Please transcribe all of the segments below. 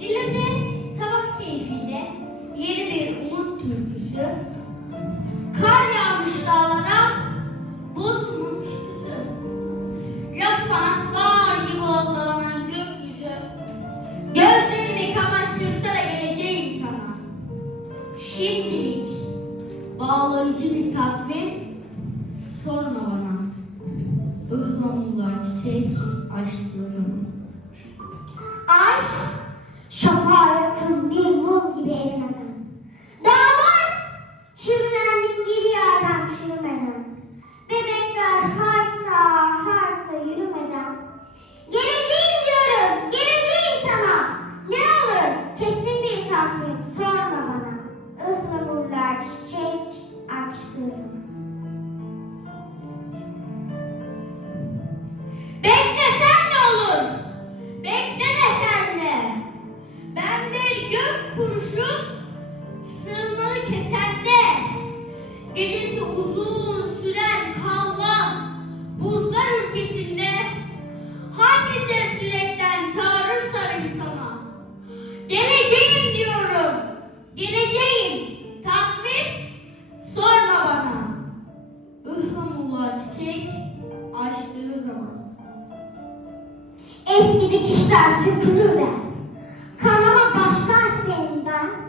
Dilimde sabah keyfiyle yeni bir umut türküsü. Kar yağmış dağlara, bozulmamış düzü. Yapraklar gibi ollanan gökyüzü. Gözlerini kamaştırsa da geleceğim sana. Şimdilik bağlayıcı bir takvim আর সব Gecesi uzun süren kalman buzlar ülkesinde hangi ses yürekten çağırırsa. Geleceğim diyorum. Geleceğim. Takvim sorma bana. Ihlamurlar çiçek açtığı zaman. Eski dikişler süpürürler. Kanama başlar seninden.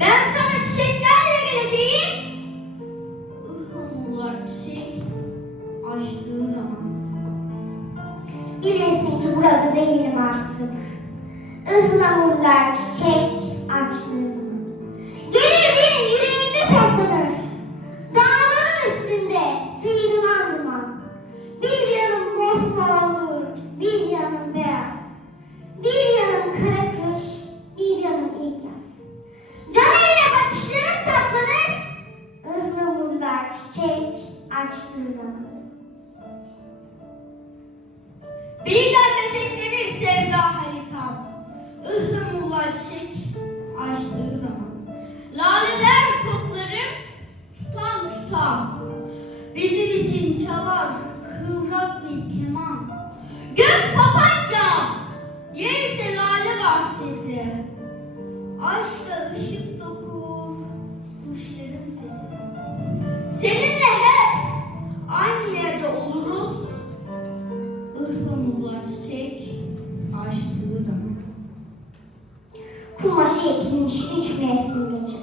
Ben sana çiçeklerle geleceğim. Ihlamurlar çiçek açtığı zaman. Bilirsin ki burada değilim artık. Ihlamurlar çiçek açtığı zaman. Gelir benim yüreğimde zaman. Birden bezekleri sevda haritam. Ihlamurlar çiçek açtığı zaman. Laleler toplarım tutam tutam. Bizim için çalar kıvrak bir keman. Onun ekilmiş üç mevsim geçer.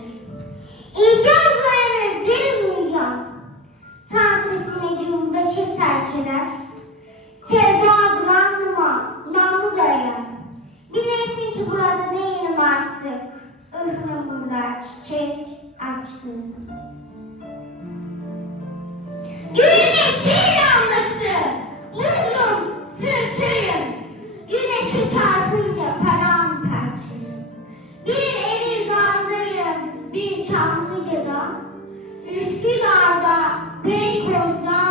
İlker koyanın derin uyuyan, tan sesine cıvıldaşır şey serçeler. Sevda duranlıma, namlu dayan. Bilirsin ki burada değilim artık. Ihlamurlar çiçek açtınız. Çamlıca'da, Üsküdar'da, Beykoz'da,